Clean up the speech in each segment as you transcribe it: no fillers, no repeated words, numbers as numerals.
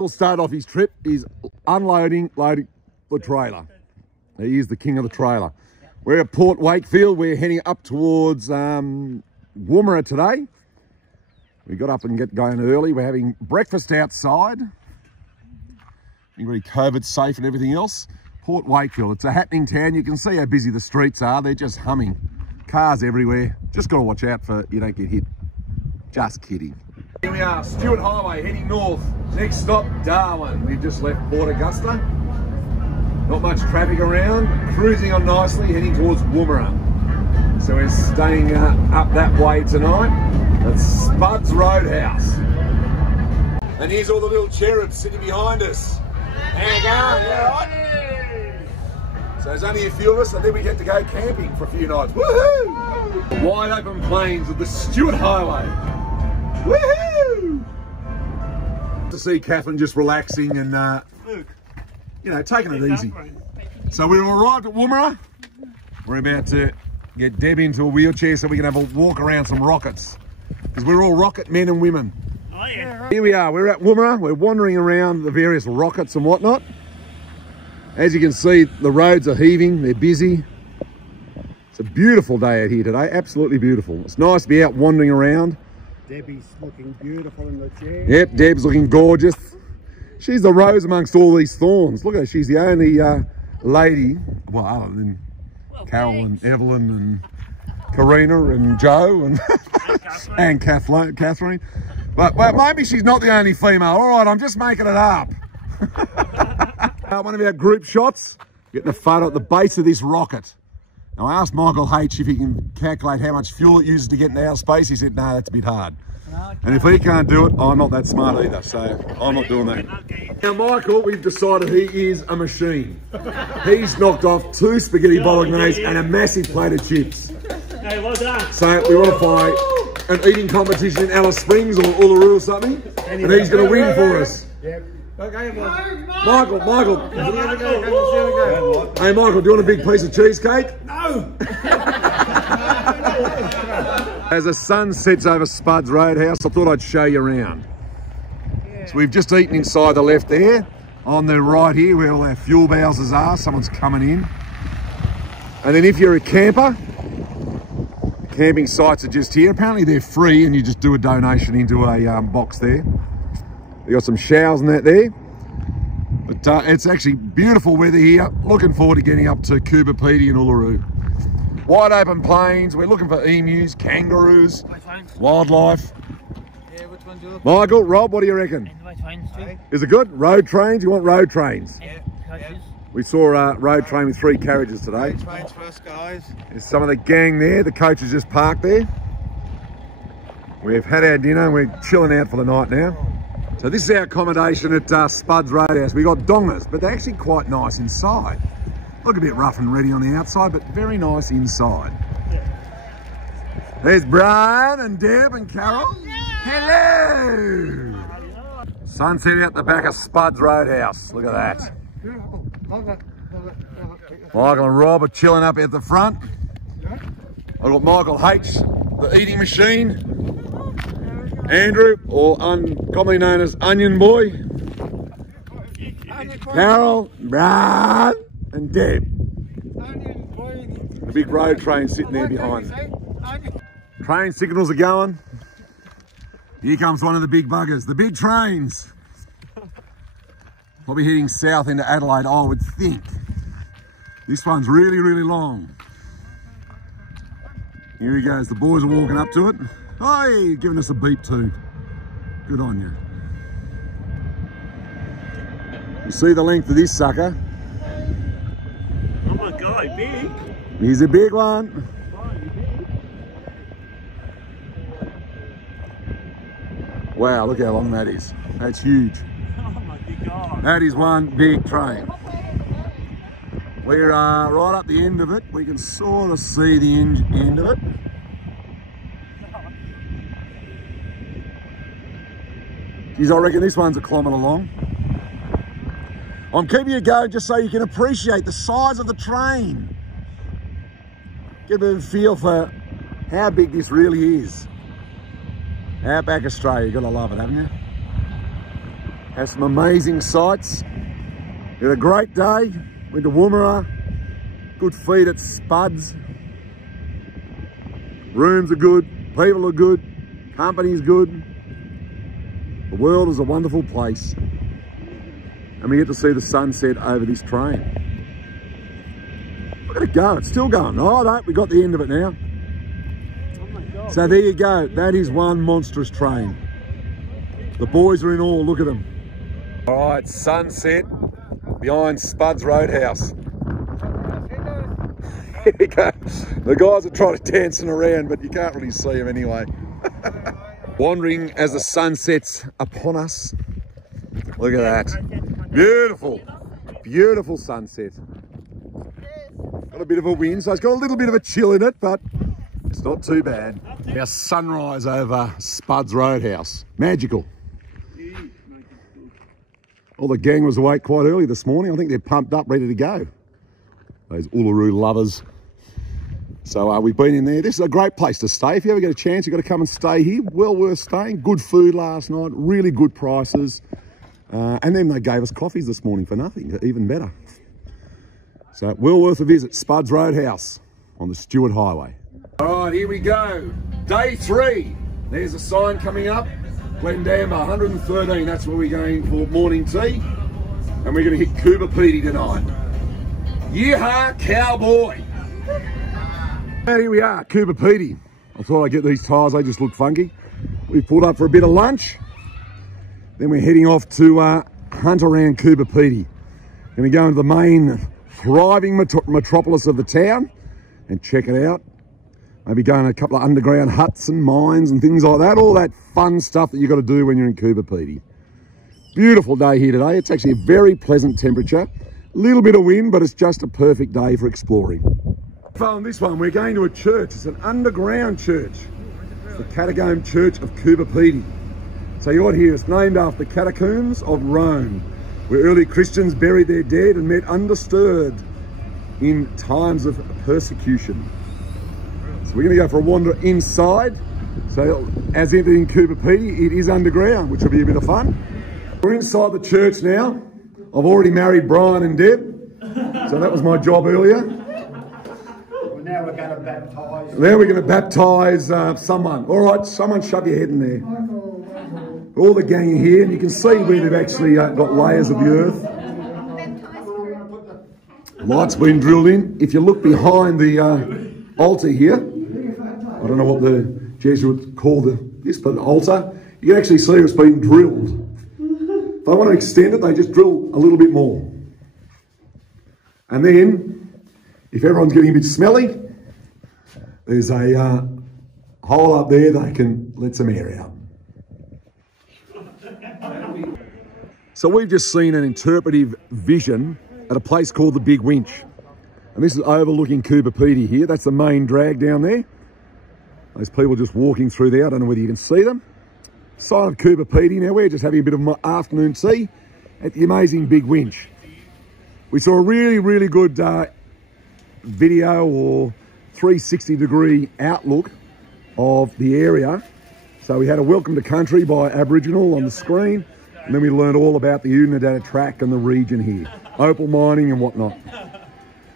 Michael started off his trip. He's unloading, loading the trailer. He is the king of the trailer. We're at Port Wakefield. We're heading up towards Woomera today. We got up and get going early. We're having breakfast outside. Really COVID safe and everything else. Port Wakefield, it's a happening town. You can see how busy the streets are. They're just humming. Cars everywhere. Just got to watch out for you don't get hit. Just kidding. Here we are, Stewart Highway heading north. Next stop, Darwin. We've just left Port Augusta. Not much traffic around. Cruising on nicely, heading towards Woomera. So we're staying up that way tonight at Spuds Roadhouse. And here's all the little cherubs sitting behind us. How you going? Yeah, right? So there's only a few of us, and then we get to go camping for a few nights. Woohoo! Wide open plains of the Stewart Highway. Woohoo! To see Catherine just relaxing and, you know, taking it easy. So we've arrived at Woomera. We're about to get Deb into a wheelchair so we can have a walk around some rockets. Because we're all rocket men and women. Oh, yeah. Here we are, we're at Woomera. We're wandering around the various rockets and whatnot. As you can see, the roads are heaving, they're busy. It's a beautiful day out here today, absolutely beautiful. It's nice to be out wandering around. Debbie's looking beautiful in the chair. Yep, Deb's looking gorgeous. She's the rose amongst all these thorns. Look at her, she's the only lady, well, other than Carol and Evelyn and Karina and Joe and Catherine. But maybe she's not the only female. All right, I'm just making it up. One of our group shots, getting a photo at the base of this rocket. Now, I asked Michael H if he can calculate how much fuel it uses to get into outer space. He said, no, that's a bit hard. And if he can't do it, I'm not that smart either, so I'm not doing that. Now, Michael, we've decided he is a machine. He's knocked off 2 spaghetti bolognese and a massive plate of chips. Hey, well done. So we want to play an eating competition in Alice Springs or Uluru or something, and he's going to win for us. Yep. Okay, Michael. Hey, Michael, do you want a big piece of cheesecake? No! As the sun sets over Spuds Roadhouse, I thought I'd show you around. Yeah. So we've just eaten inside the left there. On the right here, where all our fuel bowsers are, someone's coming in. And then if you're a camper, camping sites are just here. Apparently they're free and you just do a donation into a box there. You got some showers and that there. But it's actually beautiful weather here. Looking forward to getting up to Kubapiti and Uluru. Wide open plains. We're looking for emus, kangaroos, wildlife. Yeah, which one do you look? Michael, Rob, what do you reckon? Is it good? Road trains? You want road trains? Yeah. We saw a road train with 3 carriages today. Road trains for us, guys. There's some of the gang there. The coach is just parked there. We've had our dinner. We're chilling out for the night now. So this is our accommodation at Spuds Roadhouse. We got dongas, but they're actually quite nice inside. Look a bit rough and ready on the outside, but very nice inside. There's Brian and Deb and Carol. Hello! Sunset out the back of Spuds Roadhouse. Look at that. Michael and Rob are chilling up at the front. I've got Michael H, the eating machine. Andrew, or commonly known as Onion Boy. Carol, Brian, and Deb. The big road train sitting there behind. Train signals are going. Here comes one of the big buggers, the big trains. Probably heading south into Adelaide, I would think. This one's really, really long. Here he goes, the boys are walking up to it. Hey, giving us a beep too. Good on you. You see the length of this sucker? Oh my God, big. He's a big one. Wow, look how long that is. That's huge. Oh my God. That is one big train. We're right up the end of it. We can sort of see the end of it. Geez, I reckon this one's a kilometre long. I'm keeping you going just so you can appreciate the size of the train. Get a bit of a feel for how big this really is. Outback Australia, you've got to love it, haven't you? Has some amazing sights. We had a great day. Went to Woomera. Good feed at Spuds. Rooms are good. People are good. Company's good. The world is a wonderful place. And we get to see the sunset over this train. Look at it go. It's still going. Oh, no, we got the end of it now. Oh my God. So there you go. That is one monstrous train. The boys are in awe. Look at them. All right, sunset behind Spuds Roadhouse. Here we go. The guys are trying to dancing around, but you can't really see them anyway. Wandering as the sun sets upon us. Look at that. Beautiful, beautiful sunset. Got a bit of a wind, so it's got a little bit of a chill in it, but it's not too bad. Our sunrise over Spuds Roadhouse. Magical. All the gang was awake quite early this morning. I think they're pumped up, ready to go. Those Uluru lovers. So we've been in there. This is a great place to stay. If you ever get a chance, you've got to come and stay here. Well worth staying. Good food last night, really good prices. And then they gave us coffees this morning for nothing, even better. So well worth a visit. Spuds Roadhouse on the Stewart Highway. All right, here we go. Day 3. There's a sign coming up. Glendamba 113, that's where we're going for morning tea. And we're going to hit Coober Pedy tonight. Yeehaw, cowboy! And here we are, Coober Pedy. I thought I'd get these tyres, they just look funky. We pulled up for a bit of lunch. Then we're heading off to hunt around Coober Pedy. Going to go into the main thriving metropolis of the town and check it out. Maybe go in a couple of underground huts and mines and things like that. All that fun stuff that you've got to do when you're in Coober Pedy. Beautiful day here today. It's actually a very pleasant temperature. A little bit of wind, but it's just a perfect day for exploring. On this one, we're going to a church. It's an underground church. It's the Catacomb Church of Coober Pedy. So you got here, it's named after the catacombs of Rome, where early Christians buried their dead and met undisturbed in times of persecution. So we're going to go for a wander inside. So as entering Coober Pedy, it is underground, which will be a bit of fun. We're inside the church now. I've already married Brian and Deb, so that was my job earlier. Well, now we're going to baptise. Now we're going to baptise someone. All right, someone shove your head in there. All the gang are here, and you can see where they've actually got layers of the earth. Light's been drilled in. If you look behind the altar here, I don't know what the Jesuits call this, but an altar. You can actually see it's been drilled. If they want to extend it, they just drill a little bit more. And then, if everyone's getting a bit smelly, there's a hole up there they can let some air out. So we've just seen an interpretive vision at a place called the Big Winch. And this is overlooking Coober Pedy here. That's the main drag down there. Those people just walking through there. I don't know whether you can see them. Sign of Coober Pedy. Now we're just having a bit of afternoon tea at the amazing Big Winch. We saw a really, really good video or 360-degree outlook of the area. So we had a welcome to country by Aboriginal on the screen. And then we learned all about the Unadata track and the region here. Opal mining and whatnot.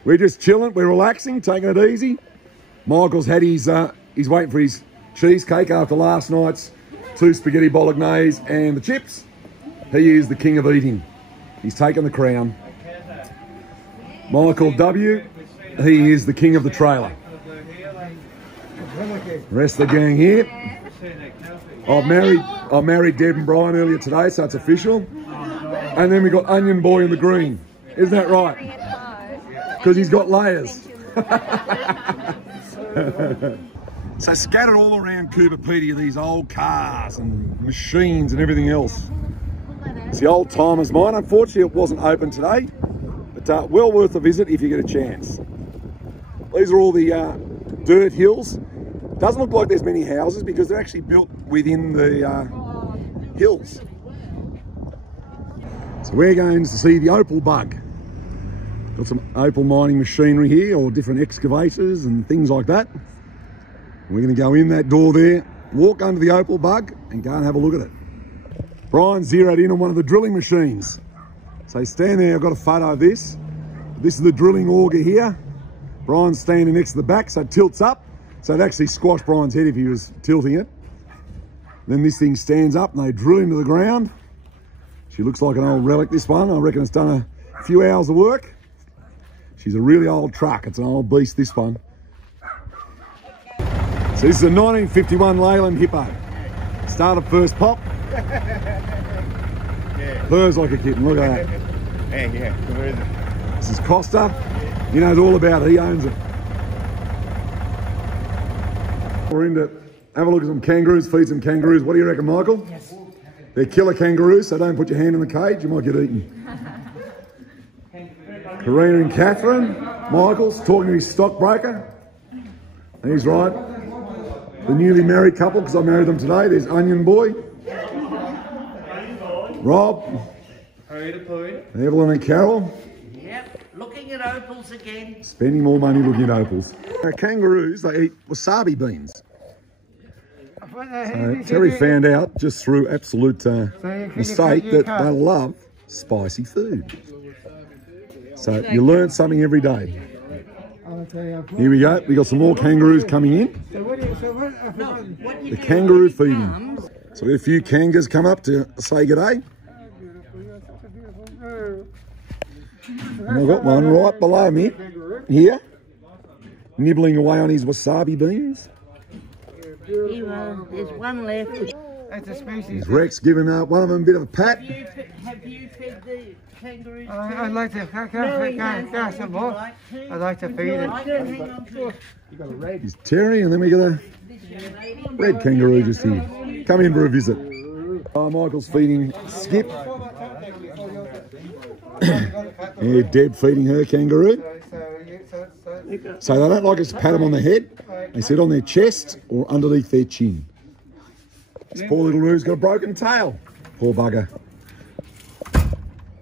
We're just chilling. We're relaxing, taking it easy. Michael's had his... he's waiting for his cheesecake after last night's 2 spaghetti bolognese and the chips. He is the king of eating. He's taken the crown. Michael W, he is the king of the trailer. The rest of the gang here. I've married Deb and Brian earlier today, so it's official. And then we got Onion Boy in the green. Isn't that right? Because he's got layers. So scattered all around Coober Pedy are these old cars and machines and everything else. It's the old timers mine. Unfortunately, it wasn't open today, but well worth a visit if you get a chance. These are all the dirt hills. Doesn't look like there's many houses because they're actually built within the hills. So we're going to see the opal bug. Got some opal mining machinery here, or different excavators and things like that. We're going to go in that door there, walk under the opal bug and go and have a look at it. Brian zeroed in on one of the drilling machines. So stand there, I've got a photo of this. This is the drilling auger here. Brian's standing next to the back, so it tilts up. So it actually squashed Brian's head if he was tilting it. Then this thing stands up and they drill into the ground. She looks like an old relic, this one. I reckon it's done a few hours of work. She's a really old truck. It's an old beast, this one. So this is a 1951 Leyland Hippo. Started first pop. Purrs like a kitten, look at that. Yeah, where is it? This is Costa. He knows all about it, he owns it. We're in to have a look at some kangaroos, feed some kangaroos. What do you reckon, Michael? Yes. They're killer kangaroos, so don't put your hand in the cage, you might get eaten. Karina and Catherine. Michael's talking to his stockbroker. And he's right. The newly married couple, because I married them today. There's Onion Boy. Rob. Evelyn and Carol. Yep, looking at opals again. Spending more money looking at opals. Kangaroos, they eat wasabi beans. So Terry found out just through absolute mistake that they love spicy food. So you learn something every day. Here we go. We got some more kangaroos coming in. The kangaroo feeding. So we had a few kangas come up to say good day. And I've got one right below me here, nibbling away on his wasabi beans. There's one left. That's a species. There's Rex giving one of them a bit of a pat. Have you fed the kangaroos? I'd like to. Go some more. I'd like to feed it. Here's Terry, and then we got a red kangaroo just here. Come in for a visit. Michael's feeding Skip. Yeah, Deb feeding her kangaroo. So they don't like us to pat them on the head. They sit on their chest or underneath their chin. This poor little Roo's got a broken tail. Poor bugger.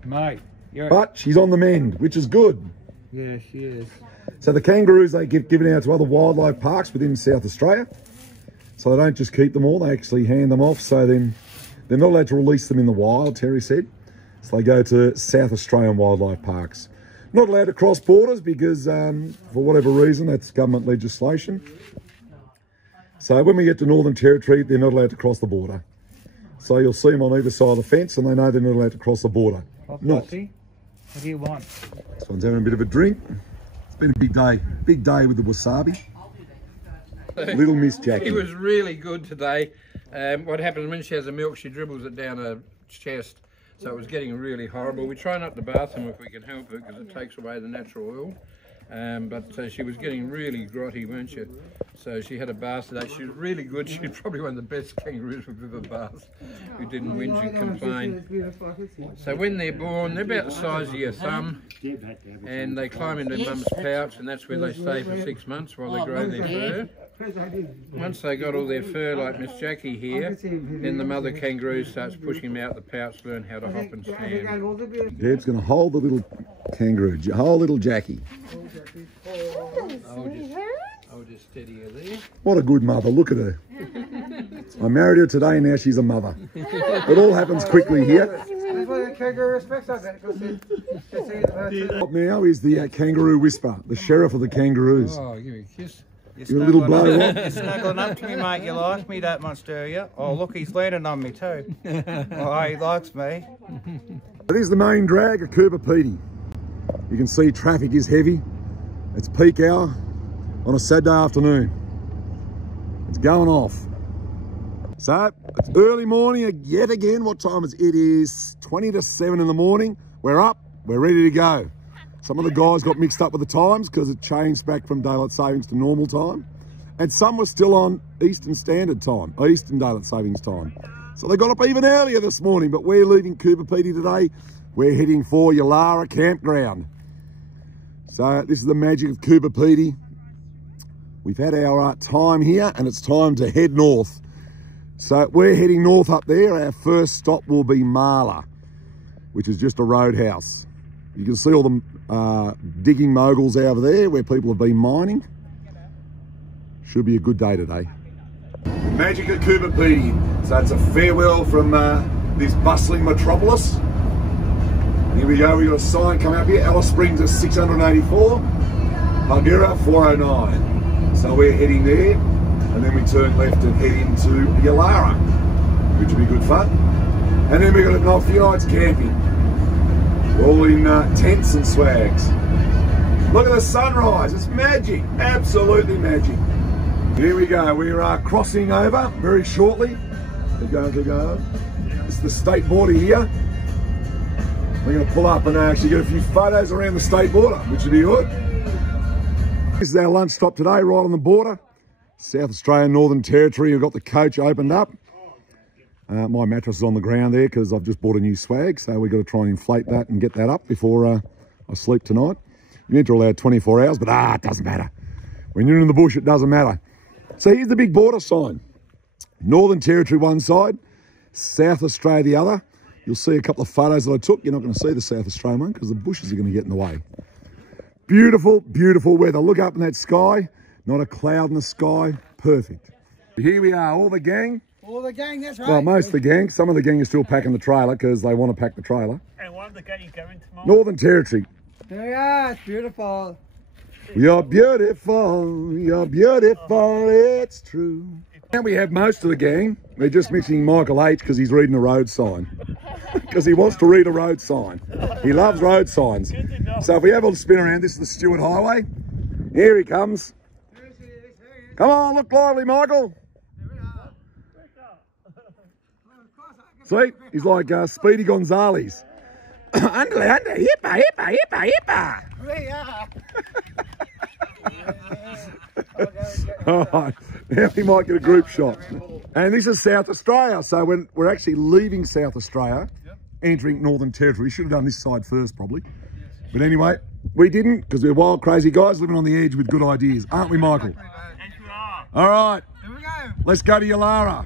Mate. But she's on the mend, which is good. Yeah, she is. So the kangaroos, they get given out to other wildlife parks within South Australia. So they don't just keep them all, they actually hand them off. So then they're not allowed to release them in the wild, Terry said. So they go to South Australian wildlife parks. Not allowed to cross borders because for whatever reason, that's government legislation. So when we get to Northern Territory, they're not allowed to cross the border. So you'll see them on either side of the fence and they know they're not allowed to cross the border. Not. What do you want? This one's having a bit of a drink. It's been a big day with the wasabi. Little Miss Jackie. It was really good today. What happens when she has a milk, she dribbles it down her chest. So it was getting really horrible. We try not to bath them if we can help it because it takes away the natural oil. But she was getting really grotty, weren't she? So she had a bath today. She was really good. She's probably one of the best kangaroos we've ever bathed, who didn't whinge and complain. So when they're born, they're about the size of your thumb, and they climb into mum's pouch, and that's where they stay for 6 months while they grow their fur. Once they got all their fur, like Miss Jackie here, then the mother kangaroo starts pushing them out the pouch, learn how to hop and stand. Deb's going to hold the little kangaroo, hold little Jackie. I'll just steady her there. What a good mother, look at her. I married her today, now she's a mother. It all happens quickly here. Up now is the kangaroo whisperer, the sheriff of the kangaroos. Oh, give me a kiss. You're a little blow, Rob. You're snuggling up to me, mate. You like me that much, do you? Oh, look, he's leaning on me too. Oh, he likes me. It is the main drag at Cooper Pedy. You can see traffic is heavy. It's peak hour on a Saturday afternoon. It's going off. So, it's early morning yet again. What time is it? It is 20 to 7 in the morning. We're up, we're ready to go. Some of the guys got mixed up with the times because it changed back from daylight savings to normal time. And some were still on Eastern Standard Time, Eastern Daylight Savings Time. So they got up even earlier this morning, but we're leaving Cooper Pedy today. We're heading for Uluru Campground. So this is the magic of Cooper Pedy. We've had our time here and it's time to head north. So we're heading north up there. Our first stop will be Marla, which is just a roadhouse. You can see all the digging moguls over there where people have been mining. Should be a good day today. Magic at Cooper Pedy. So it's a farewell from this bustling metropolis. Here we go, we've got a sign coming up here. Alice Springs is 684, Haldera 409. So we're heading there, and then we turn left and head into Uluru, which will be good fun. And then we've got a few nights camping. We're all in tents and swags. Look at the sunrise, it's magic, absolutely magic. Here we go, we're crossing over very shortly. Keep going. It's the state border here. We're going to pull up and actually get a few photos around the state border, which will be good. This is our lunch stop today, right on the border. South Australia, Northern Territory. We've got the coach opened up. My mattress is on the ground there because I've just bought a new swag, so we've got to try and inflate that and get that up before I sleep tonight. You need to allow 24 hours, but it doesn't matter. When you're in the bush, it doesn't matter. So here's the big border sign. Northern Territory one side, South Australia the other. You'll see a couple of photos that I took. You're not going to see the South Australian one because the bushes are going to get in the way. Beautiful, beautiful weather. Look up in that sky. Not a cloud in the sky. Perfect. Here we are, all the gang. All the gang, that's right. Well, most of the gang. Some of the gang are still packing the trailer because they want to pack the trailer. And one of the gang is going tomorrow. Northern Territory. There we are, it's beautiful. You're beautiful, it's true. Now we have most of the gang. We're just missing Michael H because he's reading a road sign. Because he wants to read a road sign. He loves road signs. So if we have a spin around, this is the Stewart Highway. Here he comes. Come on, look lively, Michael. See, he's like Speedy Gonzales. Under, hippa, hippa, hippa, hippa. We are. All right, now we might get a group shot. And this is South Australia, so when we're actually leaving South Australia, entering Northern Territory. We should have done this side first, probably. But anyway, we didn't, because we're wild, crazy guys living on the edge with good ideas, aren't we, Michael? All right, Here we go. let's go to Uluru.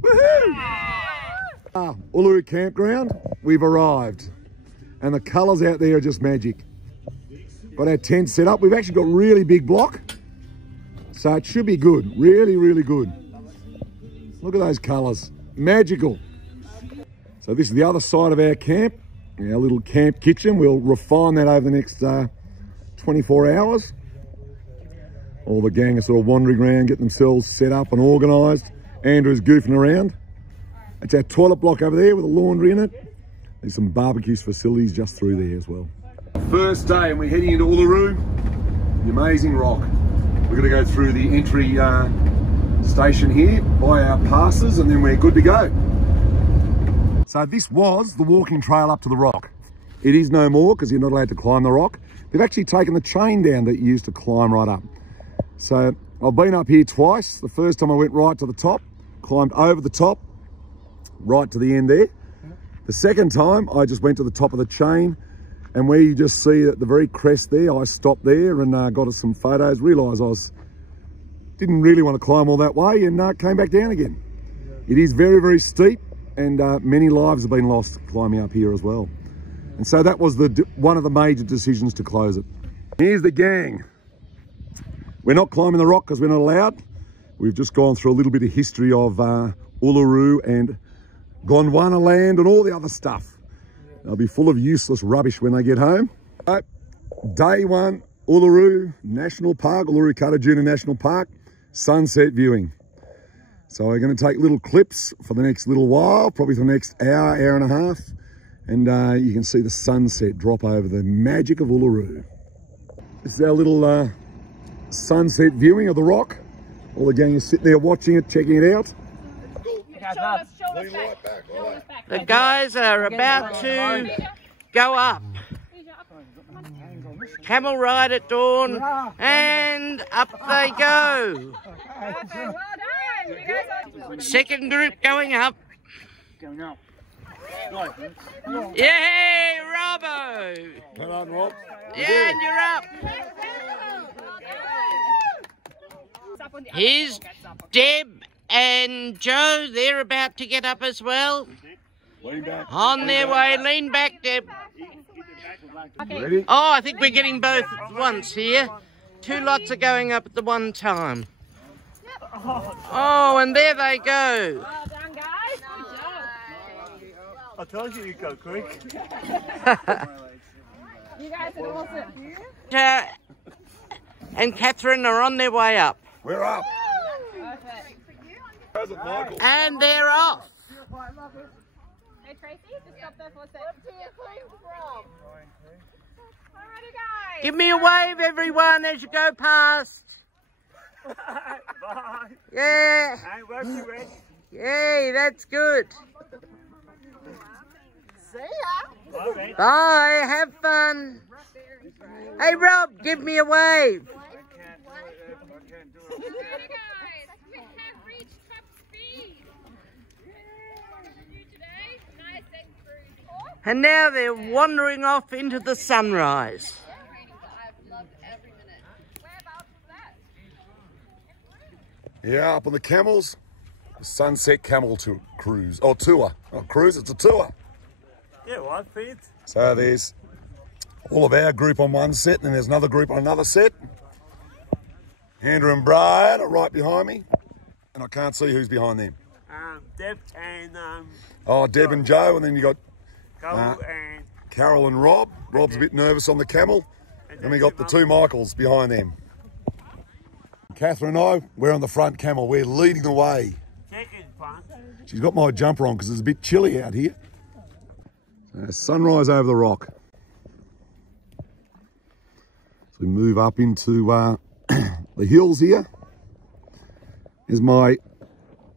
Woohoo! Uluru campground, we've arrived. And the colours out there are just magic. Got our tent set up. We've actually got really big block. So it should be good. Really, really good. Look at those colours. Magical. So this is the other side of our camp. Our little camp kitchen. We'll refine that over the next 24 hours. All the gang are sort of wandering around, getting themselves set up and organised. Andrew's goofing around. That's our toilet block over there with a laundry in it. There's some barbecue facilities just through there as well. First day, and we're heading into Uluru, the amazing rock. We're going to go through the entry station here, buy our passes, and then we're good to go. So this was the walking trail up to the rock. It is no more because you're not allowed to climb the rock. They've actually taken the chain down that you used to climb right up. So I've been up here twice. The first time I went right to the top, climbed over the top, right to the end there. The second time, I just went to the top of the chain, and where you just see at the very crest there, I stopped there and got us some photos, realised didn't really want to climb all that way, and came back down again. It is very, very steep, and many lives have been lost climbing up here as well. And so that was one of the major decisions to close it. Here's the gang. We're not climbing the rock because we're not allowed. We've just gone through a little bit of history of Uluru and Gondwana land and all the other stuff. They'll be full of useless rubbish when they get home. Right. Day one, Uluru National Park, Uluru Katajuna National Park, sunset viewing. So we're going to take little clips for the next little while, probably for the next hour, hour and a half. And you can see the sunset drop over the magic of Uluru. This is our little sunset viewing of the rock. All the gang is sitting there watching it, checking it out. The guys are about to go up. Camel ride at dawn, and up they go. Okay, well done. Second group going up. Yay, Robbo! Well done, Rob. Yeah, and you're up. Here's Deb and Joe. They're about to get up as well. Lean back. On their way. Lean back, Deb. Ready? Oh, I think we're getting both at once here. Two lots are going up at the one time. Oh, and there they go. Well done, guys. Good job. I told you you'd go quick. You guys are awesome. And Catherine are on their way up. We're up. Perfect. How's it, Michael? And they're off. Hey Tracy, just stop there for a second. Where are you from? Alrighty guys. Give me a wave, everyone, as you go past. Bye. Yeah. And where's you at? Yay, that's good. See ya. Bye, mate. Bye, have fun. Hey, Rob, give me a wave. Alrighty guys, we have reached top speed. What are we gonna do today? Nice and cruisy. And now they're wandering off into the sunrise. I've loved every minute. Whereabouts is that? Yeah, up on the camels. The Sunset Camel Cruise. Oh, tour. Not cruise, it's a tour. Yeah, well, Pete. So there's all of our group on one set, and then there's another group on another set. Andrew and Brian are right behind me, and I can't see who's behind them. Deb and Oh, Deb and Joe, and then you got Carol and Carol and Rob. Rob's a bit nervous on the camel. And we got the two Michaels behind them. Catherine and I, we're on the front camel. We're leading the way. second fun. She's got my jumper on because it's a bit chilly out here. Sunrise over the rock. So we move up into the hills here. Here's my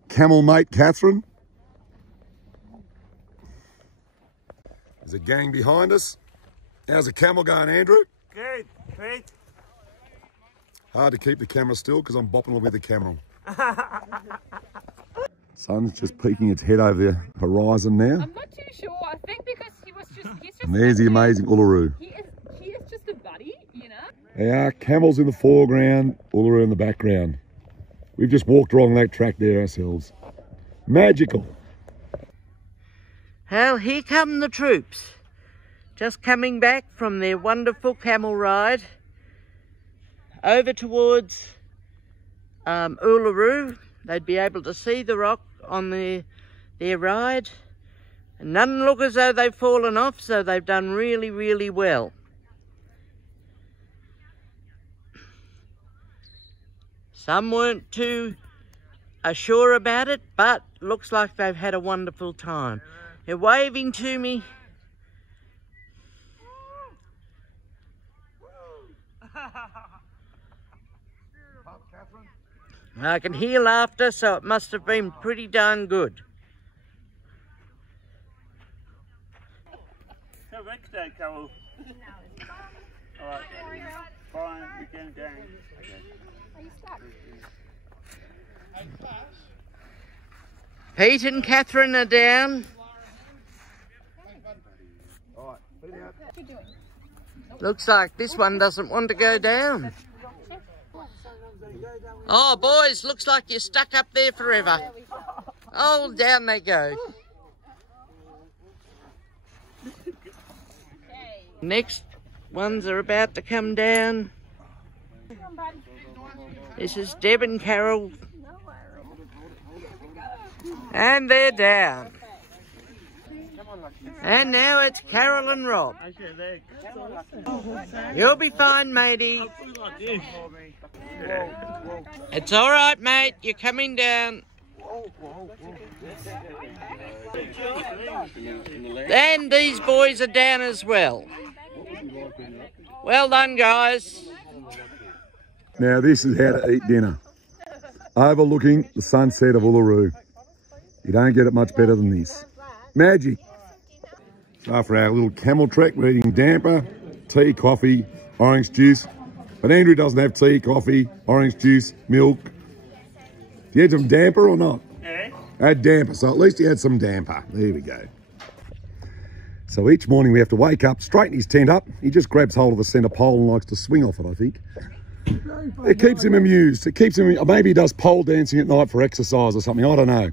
camel mate, Catherine. There's a gang behind us. How's the camel going, Andrew? Good, Pete. Hard to keep the camera still because I'm bopping along with the camera. Sun's just peeking its head over the horizon now. I'm not too sure. I think because he's just And there's the amazing Uluru. He is just a buddy, you know? Yeah, camels in the foreground, Uluru in the background. We've just walked along that track there ourselves. Magical. Well, here come the troops. Just coming back from their wonderful camel ride over towards Uluru. They'd be able to see the rock on their ride. And none look as though they've fallen off, so they've done really, really well. Some weren't too sure about it, but looks like they've had a wonderful time. They're waving to me. I can hear laughter, so it must have been pretty darn good. No wreck today, Carol. Alright, fine, we can down. Are you stuck? Pete and Catherine are down. Looks like this one doesn't want to go down. Oh, boys, looks like you're stuck up there forever. Oh, down they go. Next ones are about to come down. This is Deb and Carol. And they're down. And now it's Carol and Rob. You'll be fine, matey. It's all right, mate. You're coming down. And these boys are down as well. Well done, guys. Now this is how to eat dinner. Overlooking the sunset of Uluru. You don't get it much better than this. Magic. So after our little camel trek, we're eating damper, tea, coffee, orange juice. But Andrew doesn't have tea, coffee, orange juice, milk. Do you had some damper or not? Yeah. I had damper, so at least he had some damper. There we go. So each morning we have to wake up, straighten his tent up. He just grabs hold of the centre pole and likes to swing off it, I think. It keeps him amused. It keeps him, maybe he does pole dancing at night for exercise or something, I don't know.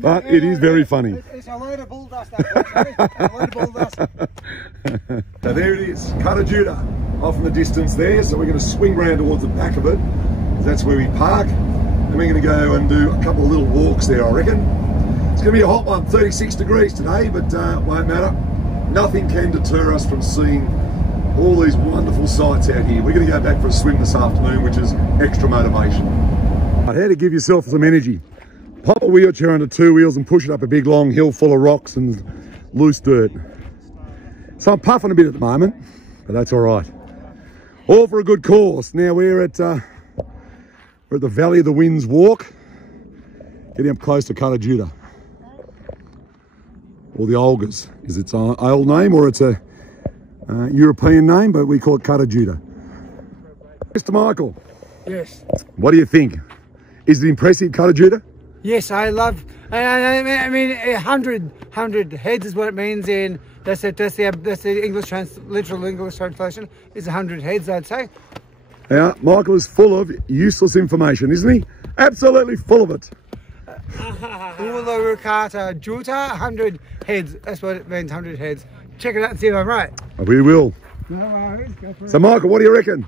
But it is very funny. It's a load of bull dust, that a load of bull dust. So there it is, Katajuda, off in the distance there. So we're going to swing round towards the back of it. That's where we park. And we're going to go and do a couple of little walks there, I reckon. It's going to be a hot one, 36 degrees today, but won't matter. Nothing can deter us from seeing all these wonderful sights out here. We're going to go back for a swim this afternoon, which is extra motivation. How to give yourself some energy. Pop a wheelchair under 2 wheels and push it up a big long hill full of rocks and loose dirt. So I'm puffing a bit at the moment, but that's all right. All for a good cause. Now we're at the Valley of the Winds walk, getting up close to Karajuda. Or the Olgas is its old name, or it's a European name, but we call it Karajuda. Mr. Michael. Yes. What do you think? Is it impressive, Karajuda? Yes, I love. I mean, 100 heads is what it means in. That's the English literal English translation. Is 100 heads, I'd say. Yeah, Michael is full of useless information, isn't he? Absolutely full of it. Uluru Kata Juta, 100 heads. That's what it means, 100 heads. Check it out and see if I'm right. We will. No worries, go for it. So, Michael, what do you reckon?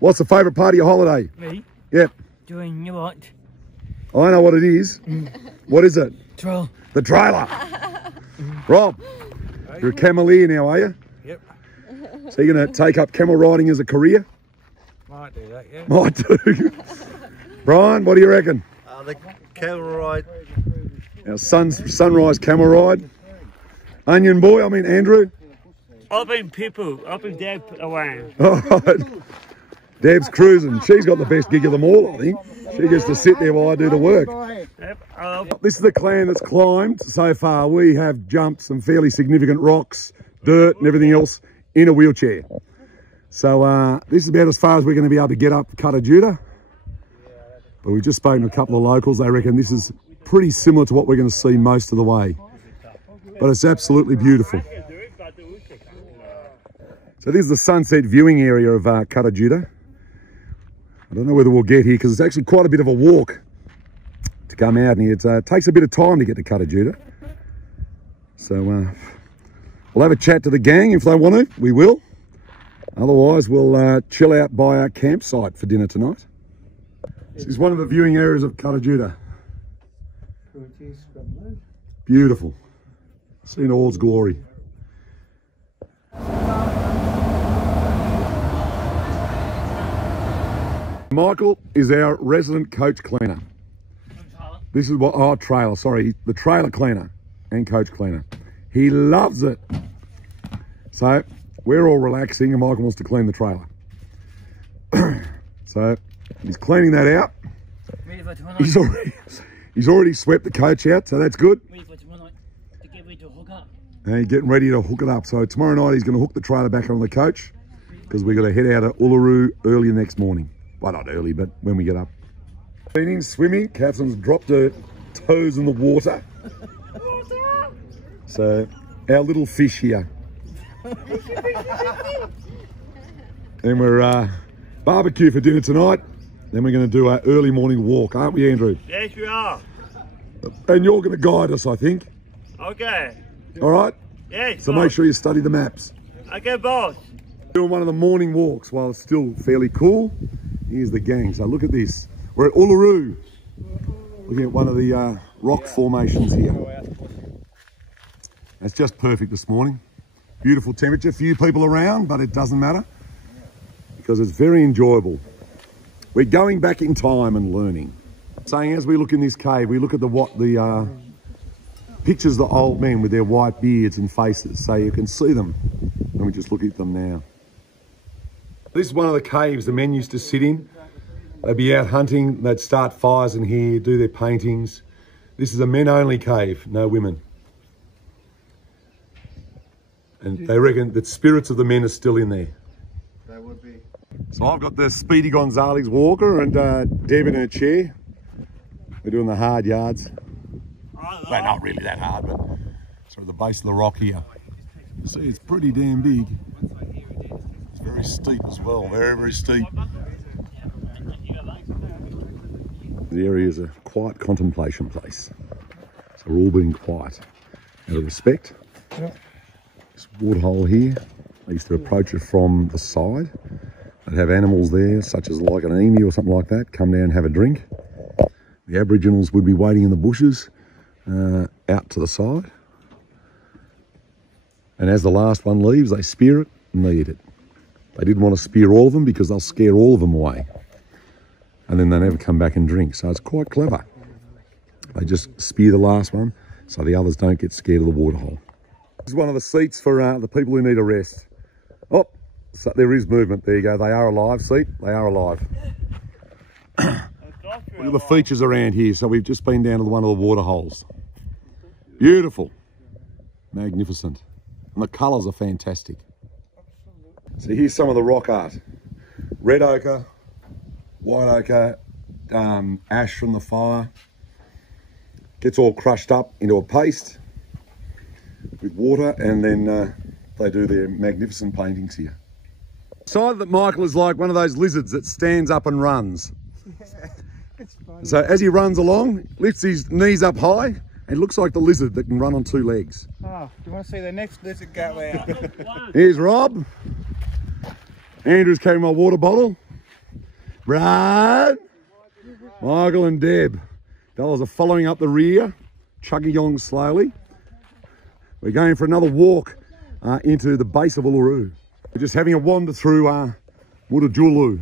What's the favourite part of your holiday? Me? Yep. Doing you what? I know what it is. What is it? Trail. The trailer. Rob, you're a cameleer now, are you? Yep. So you're going to take up camel riding as a career? Might do that, yeah. Might do. Brian, what do you reckon? The camel ride. Our sunrise camel ride. Onion boy, I mean Andrew. I've been people. I've been Dad away. All right. Deb's cruising. She's got the best gig of them all, I think. She gets to sit there while I do the work. Yep. This is the clan that's climbed so far. We have jumped some fairly significant rocks, dirt and everything else in a wheelchair. So this is about as far as we're going to be able to get up Karajuda. But we've just spoken to a couple of locals. They reckon this is pretty similar to what we're going to see most of the way. But it's absolutely beautiful. So this is the sunset viewing area of Karajuda. I don't know whether we'll get here because it's actually quite a bit of a walk to come out here. It takes a bit of time to get to Karajuda. So we'll have a chat to the gang if they want to. We will. Otherwise, we'll chill out by our campsite for dinner tonight. This is one of the viewing areas of Karajuda. Beautiful. Seen all its glory. Michael is our resident coach cleaner. This is what our trailer, sorry, the trailer cleaner and coach cleaner. He loves it. So we're all relaxing and Michael wants to clean the trailer. So he's cleaning that out. He's already swept the coach out, so that's good. And he's getting ready to hook it up. So tomorrow night he's going to hook the trailer back on the coach because we've got to head out of Uluru early the next morning. Well, not early, but when we get up. Cleaning, swimming, Catherine's dropped her toes in the water. So our little fish here. And we're barbecue for dinner tonight. Then we're going to do our early morning walk, aren't we, Andrew? Yes, we are. And you're going to guide us, I think. Okay. All right? Yes. So make sure you study the maps. Okay, boss. Doing one of the morning walks while it's still fairly cool. Here's the gang. So look at this. We're at Uluru. Looking at one of the rock formations here. It's just perfect this morning. Beautiful temperature. Few people around, but it doesn't matter because it's very enjoyable. We're going back in time and learning. Saying as we look in this cave, we look at the pictures of the old men with their white beards and faces, so you can see them. Let me just look at them now. This is one of the caves the men used to sit in. They'd be out hunting, they'd start fires in here, do their paintings. This is a men-only cave, no women. And they reckon that spirits of the men are still in there. They would be. So I've got the Speedy Gonzalez walker and Deb in her chair. We're doing the hard yards. Well, not really that hard, but sort of the base of the rock here. You see, it's pretty damn big. It's very steep as well, very, very steep. The area is a quiet contemplation place. So we're all being quiet out of respect. This waterhole here, I used to approach it from the side. They'd have animals there, such as like an emu or something like that, come down and have a drink. The Aboriginals would be waiting in the bushes, out to the side. And as the last one leaves, they spear it and they eat it. They didn't want to spear all of them because they'll scare all of them away. And then they never come back and drink. So it's quite clever. They just spear the last one so the others don't get scared of the water hole. This is one of the seats for the people who need a rest. Oh, so there is movement. There you go. They are alive, seat. They are alive. Look at the features around here. So we've just been down to one of the water holes. Beautiful. Magnificent. And the colours are fantastic. So here's some of the rock art. Red ochre, white ochre, ash from the fire. Gets all crushed up into a paste with water, and then they do their magnificent paintings here. Decided that Michael is like one of those lizards that stands up and runs. So as he runs along, lifts his knees up high, and looks like the lizard that can run on 2 legs. Oh, do you want to see the next lizard go out? Here's Rob. Andrew's carrying my water bottle. Brad, Michael and Deb. Fellas are following up the rear, chugging along slowly. We're going for another walk into the base of Uluru. We're just having a wander through Uluru.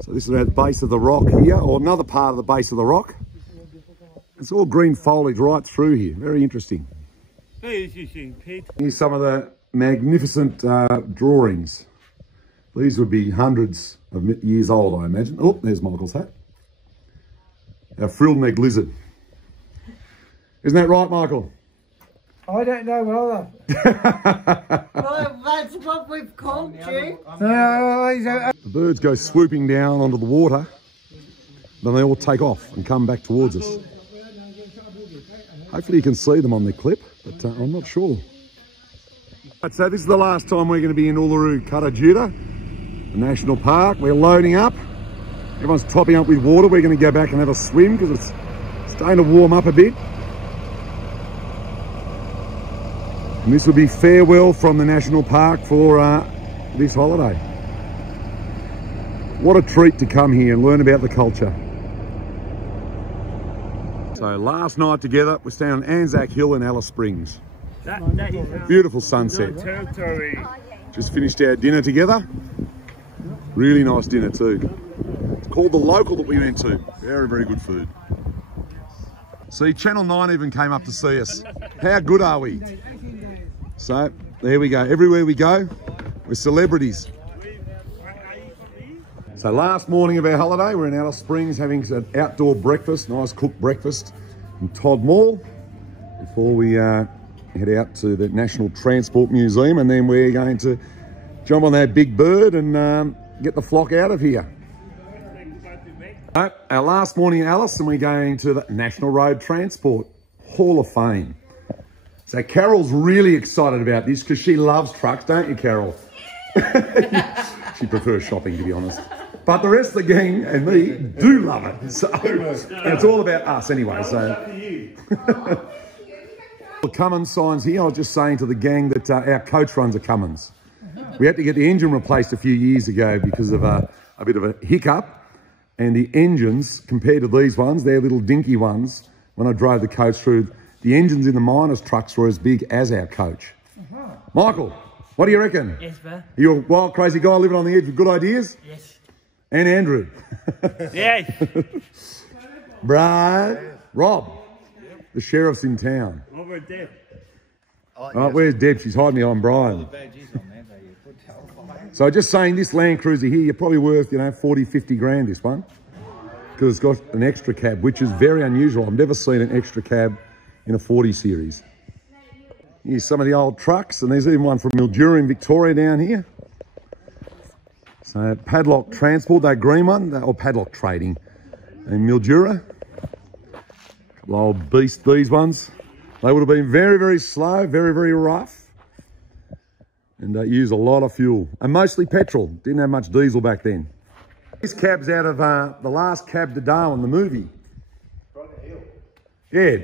So this is at the base of the rock here, or another part of the base of the rock. It's all green foliage right through here. Very interesting. Here's some of the magnificent drawings. These would be hundreds of years old, I imagine. Oh, there's Michael's hat. A frill-necked lizard. Isn't that right, Michael? I don't know either. Well, that's what we've called you. The birds go swooping down onto the water, then they all take off and come back towards us. Hopefully you can see them on the clip, but I'm not sure. Right, so this is the last time we're going to be in Uluru Karajuda, the national park. We're loading up. Everyone's topping up with water. We're going to go back and have a swim because it's starting to warm up a bit. And this will be farewell from the national park for this holiday. What a treat to come here and learn about the culture. So last night together, we're staying on Anzac Hill in Alice Springs. Beautiful sunset. Just finished our dinner together. Really nice dinner too. It's called The Local that we went to. Very, very good food. See, Channel 9 even came up to see us. How good are we? So, there we go. Everywhere we go, we're celebrities. So last morning of our holiday, we're in Alice Springs having an outdoor breakfast, nice cooked breakfast in Todd Mall before we head out to the National Transport Museum, and then we're going to jump on that big bird and get the flock out of here. Our last morning in Alice, and we're going to the National Road Transport Hall of Fame. So Carol's really excited about this because she loves trucks, don't you, Carol? She prefers shopping, to be honest. But the rest of the gang and me do love it. So it's all about us anyway. So the Cummins signs here. I was just saying to the gang that our coach runs a Cummins. We had to get the engine replaced a few years ago because of a bit of a hiccup. And the engines, compared to these ones, they're little dinky ones. When I drove the coach through, the engines in the miners' trucks were as big as our coach. Michael, what do you reckon? Yes, man. Are you a wild, crazy guy living on the edge with good ideas? Yes. And Andrew. Yes. Brad. Rob. The sheriff's in town. Over Deb. Right, where's Deb? She's hiding behind Brian. So just saying, this Land Cruiser here, you're probably worth, 40, 50 grand, this one. Because it's got an extra cab, which is very unusual. I've never seen an extra cab in a 40 series. Here's some of the old trucks, and there's even one from Uluru in Victoria down here. So Padlock Transport, that green one, or Padlock Trading in Mildura. A couple of old beasts, these ones. They would have been very, very slow, very, very rough. And use a lot of fuel. And mostly petrol. Didn't have much diesel back then. This cab's out of The Last Cab to Darwin, the movie. Broken Hill. Yeah,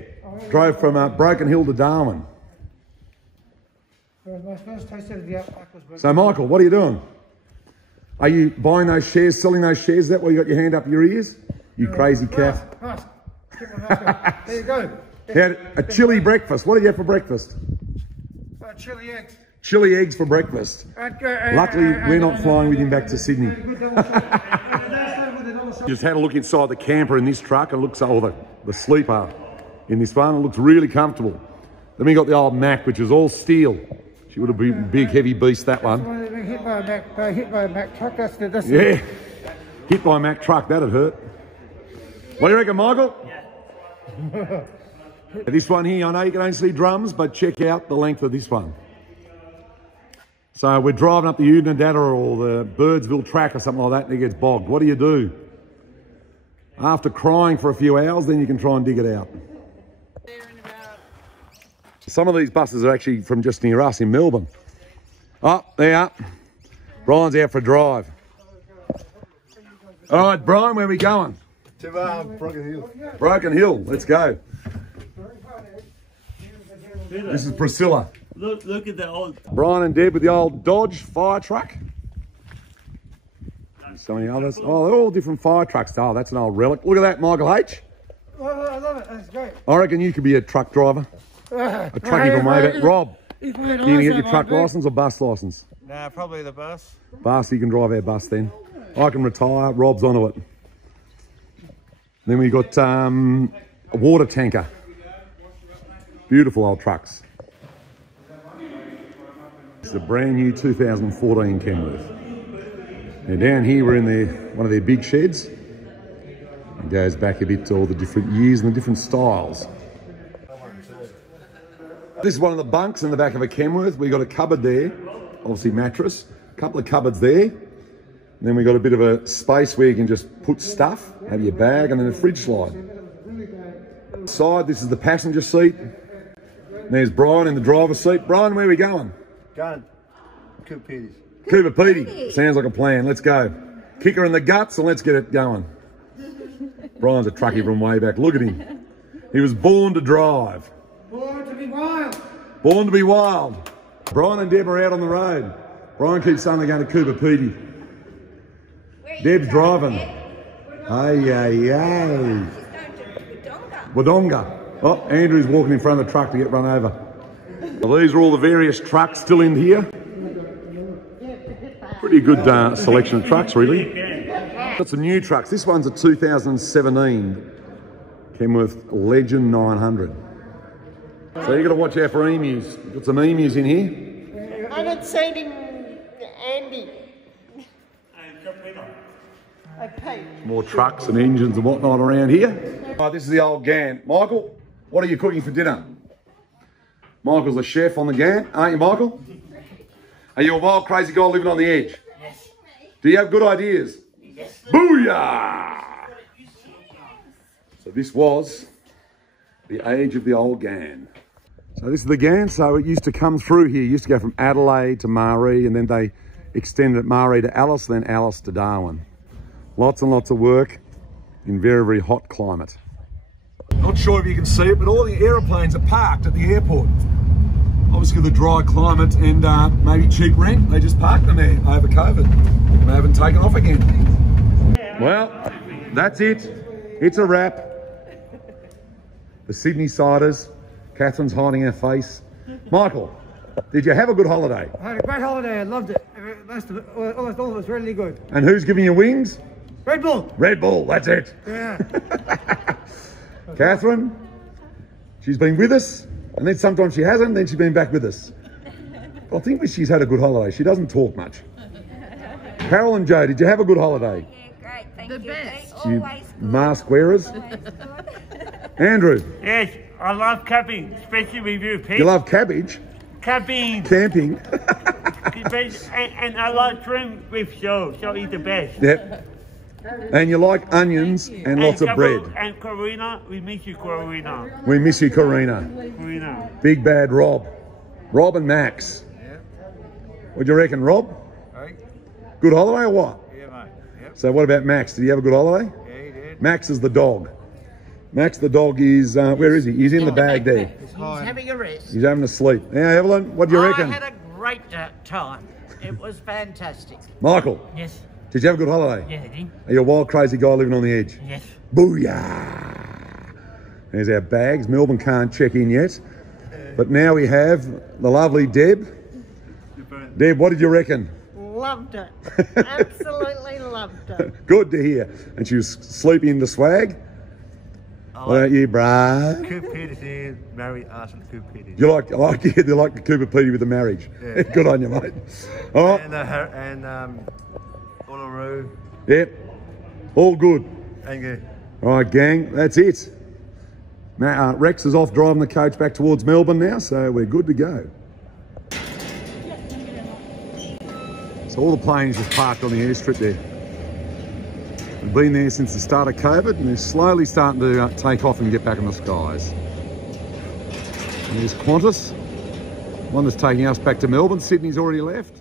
drove from Broken Hill to Darwin. So Michael, what are you doing? Are you buying those shares, selling those shares? Is that why you got your hand up your ears? You crazy cat. There you go. Had a chili breakfast. What did you have for breakfast? Chili eggs. Chili eggs for breakfast. Luckily, we're not flying with him back to Sydney. Just had a look inside the camper in this truck. It looks, or the sleeper in this one. It looks really comfortable. Then we got the old Mac, which is all steel. She would have been a big, heavy beast, that one. Hit by a Mac truck. That's yeah. Hit by a Mac truck, that'd hurt. What do you reckon, Michael? Yeah. This one here, I know you can only see drums, but check out the length of this one. So we're driving up the Unadilla or the Birdsville track or something like that, and it gets bogged. What do you do? After crying for a few hours, then you can try and dig it out. Some of these buses are actually from just near us in Melbourne. Oh, there you are. Brian's out for a drive. All right, Brian, where are we going? To Broken Hill. Broken Hill, let's go. This is Priscilla. Look at the old... Brian and Deb with the old Dodge fire truck. So many others. Oh, they're all different fire trucks. Oh, that's an old relic. Look at that, Michael H. Oh, I love it. That's great. I reckon you could be a truck driver. A truckie from way back. Rob, you going to get your truck licence or bus licence? Nah, probably the bus. Bus, you can drive our bus then. I can retire, Rob's onto it. Then we got a water tanker. Beautiful old trucks. It's a brand new 2014 Kenworth. Now down here we're in one of their big sheds. It goes back a bit to all the different years and the different styles. This is one of the bunks in the back of a Kenworth. We've got a cupboard there, obviously mattress, a couple of cupboards there. And then we've got a bit of a space where you can just put stuff, have your bag, and then a fridge slide. Side, this is the passenger seat. And there's Brian in the driver's seat. Brian, where are we going? Going Cooper Petey's. Cooper Petey. Sounds like a plan. Let's go. Kick her in the guts and let's get it going. Brian's a truckie from way back. Look at him. He was born to drive. Born to be wild. Born to be wild. Brian and Deb are out on the road. Brian keeps saying they're going to Cooper Petey. Deb's driving. Hey. Wodonga. Oh, Andrew's walking in front of the truck to get run over. Well, these are all the various trucks still in here. Pretty good selection of trucks, really. Got some new trucks. This one's a 2017 Kenworth Legend 900. So you've got to watch out for emus. Got some emus in here. I haven't seen him, Andy. Okay. More trucks and engines and whatnot around here. Oh, this is the old Gan. Michael, what are you cooking for dinner? Michael's a chef on the Gan, aren't you, Michael? Are you a wild, crazy guy living on the edge? Yes. Do you have good ideas? Yes. Booyah! So this was the age of the old Gan. So this is the Gan. So it used to come through here. It used to go from Adelaide to Maree, and then they extended Maree to Alice, then Alice to Darwin. Lots and lots of work in very, very hot climate. Not sure if you can see it, but all the aeroplanes are parked at the airport. Obviously the dry climate and maybe cheap rent, they just parked them there over COVID. And they haven't taken off again. Well, that's it. It's a wrap. The Sydney Siders. Catherine's hiding her face. Michael, did you have a good holiday? I had a great holiday. I loved it. Most of it, almost all of it was really good. And who's giving you wings? Red Bull. Red Bull, that's it. Yeah. Catherine, she's been with us, and then sometimes she hasn't, then she's been back with us. I think she's had a good holiday. She doesn't talk much. Carol and Joe, did you have a good holiday? Yeah, great, thank The you. best. You Always good. mask wearers? Always good. Andrew, Yes, I love camping, especially with you, Pete. you love cabbage? Camping. Camping? and I like shrimp with show. Show is the best. Yep. And you like onions and lots of bread. And Corina, we miss you, Corina. We miss you, Karina. Corina. Big bad Rob. Rob and Max. Yeah. What do you reckon, Rob? Right? Good holiday or what? Yeah, mate. Yep. So what about Max? Did he have a good holiday? Yeah, he did. Max is the dog. Max the dog is, where is he? He's in the bag there. He's having a rest. He's having a sleep. Now, Evelyn, what do you reckon? I had a great time. It was fantastic. Michael, Yes. did you have a good holiday? Yeah, I did. Are you a wild, crazy guy living on the edge? Yes. Booyah! There's our bags. Melbourne can't check in yet. But now we have the lovely Deb. Deb, what did you reckon? Loved it. Absolutely loved it. Good to hear. And she was sleeping in the swag. What about you, brah? Cooper Peters here, married Arsenal Cooper Peters. You like the Cooper Petey with the marriage. Yeah. Good on you, mate. All right. And Uluru. Yep. All good. Thank you. All right, gang. That's it. Now, Rex is off driving the coach back towards Melbourne now, so we're good to go. So all the planes just parked on the airstrip there. We've been there since the start of COVID, and they're slowly starting to take off and get back in the skies. And there's Qantas. One that's taking us back to Melbourne. Sydney's already left.